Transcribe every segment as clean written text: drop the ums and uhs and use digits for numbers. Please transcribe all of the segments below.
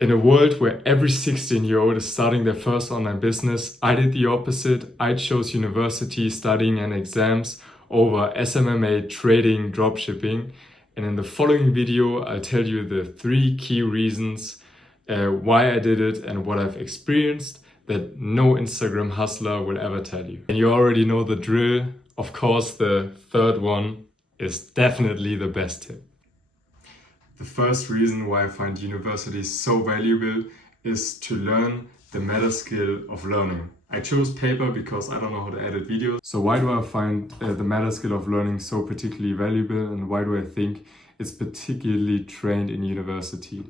In a world where every 16-year-old is starting their first online business, I did the opposite. I chose university, studying and exams over SMMA, trading, dropshipping. And in the following video, I'll tell you the 3 key reasons why I did it and what I've experienced that no Instagram hustler will ever tell you. And you already know the drill. Of course, the third one is definitely the best tip. The first reason why I find university so valuable is to learn the meta skill of learning. I chose paper because I don't know how to edit videos. So why do I find the meta skill of learning so particularly valuable, and why do I think it's particularly trained in university?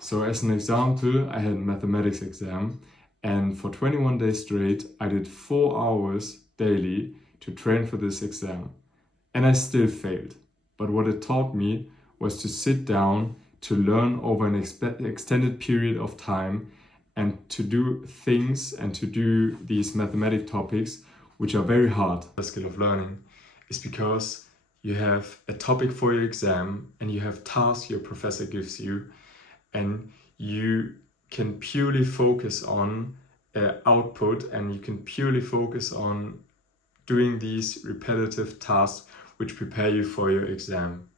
So as an example, I had a mathematics exam, and for 21 days straight, I did 4 hours daily to train for this exam. And I still failed. But what it taught me was to sit down, to learn over an extended period of time, and to do things and to do these mathematic topics, which are very hard. The skill of learning is because you have a topic for your exam and you have tasks your professor gives you, and you can purely focus on output, and you can purely focus on doing these repetitive tasks which prepare you for your exam.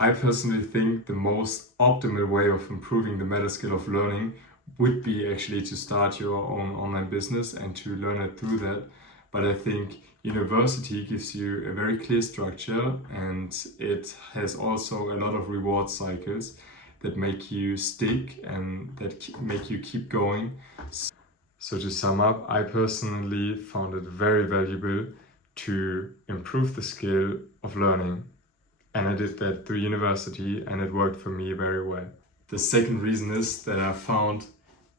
I personally think the most optimal way of improving the meta skill of learning would be actually to start your own online business and to learn it through that. But I think university gives you a very clear structure, and it has also a lot of reward cycles that make you stick and that make you keep going. So to sum up, I personally found it very valuable to improve the skill of learning. And I did that through university, and it worked for me very well. The second reason is that I found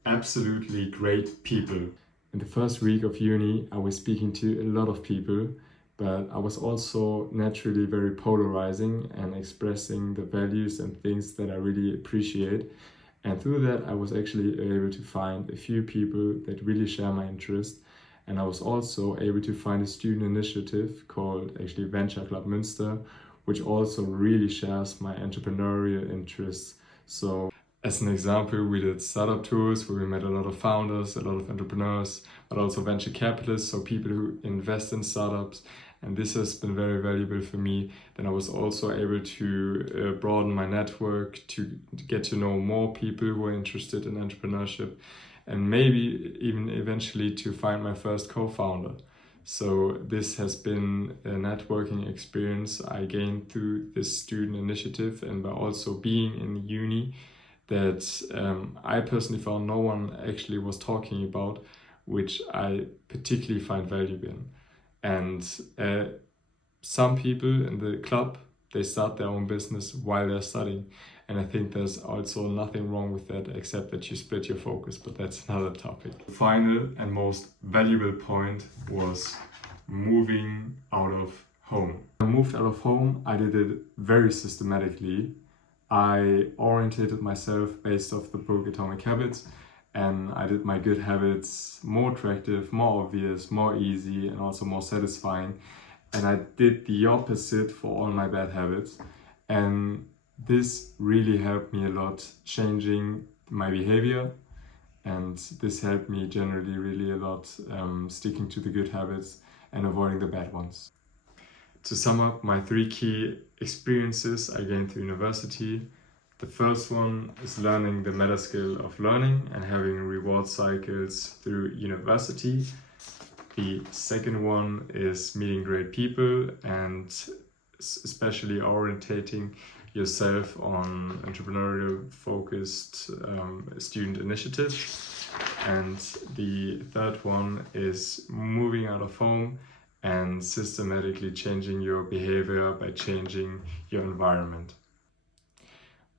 absolutely great people. In the first week of uni, I was speaking to a lot of people, but I was also naturally very polarizing and expressing the values and things that I really appreciate. And through that, I was actually able to find a few people that really share my interest. And I was also able to find a student initiative called actually Venture Club Münster, which also really shares my entrepreneurial interests. So as an example, we did startup tours where we met a lot of founders, a lot of entrepreneurs, but also venture capitalists, so people who invest in startups. And this has been very valuable for me. Then I was also able to broaden my network, to get to know more people who are interested in entrepreneurship, and maybe even eventually to find my first co-founder. So this has been a networking experience I gained through this student initiative, and by also being in uni that I personally found no one actually was talking about, which I particularly find valuable in. And some people in the club, they start their own business while they're studying. And I think there's also nothing wrong with that, except that you split your focus, but that's another topic. The final and most valuable point was moving out of home. When I moved out of home, I did it very systematically. I orientated myself based off the book Atomic Habits, and I did my good habits more attractive, more obvious, more easy, and also more satisfying. And I did the opposite for all my bad habits. And this really helped me a lot changing my behavior, and this helped me generally really a lot sticking to the good habits and avoiding the bad ones. To sum up my 3 key experiences I gained through university, the first one is learning the meta skill of learning and having reward cycles through university. The second one is meeting great people and especially orientating yourself on entrepreneurial focused student initiatives. And the third one is moving out of home and systematically changing your behavior by changing your environment.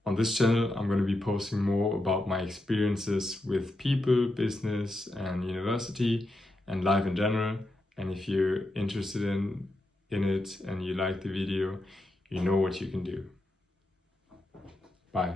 On this channel, I'm going to be posting more about my experiences with people, business and university and life in general. And if you're interested in it and you like the video, you know what you can do. Bye.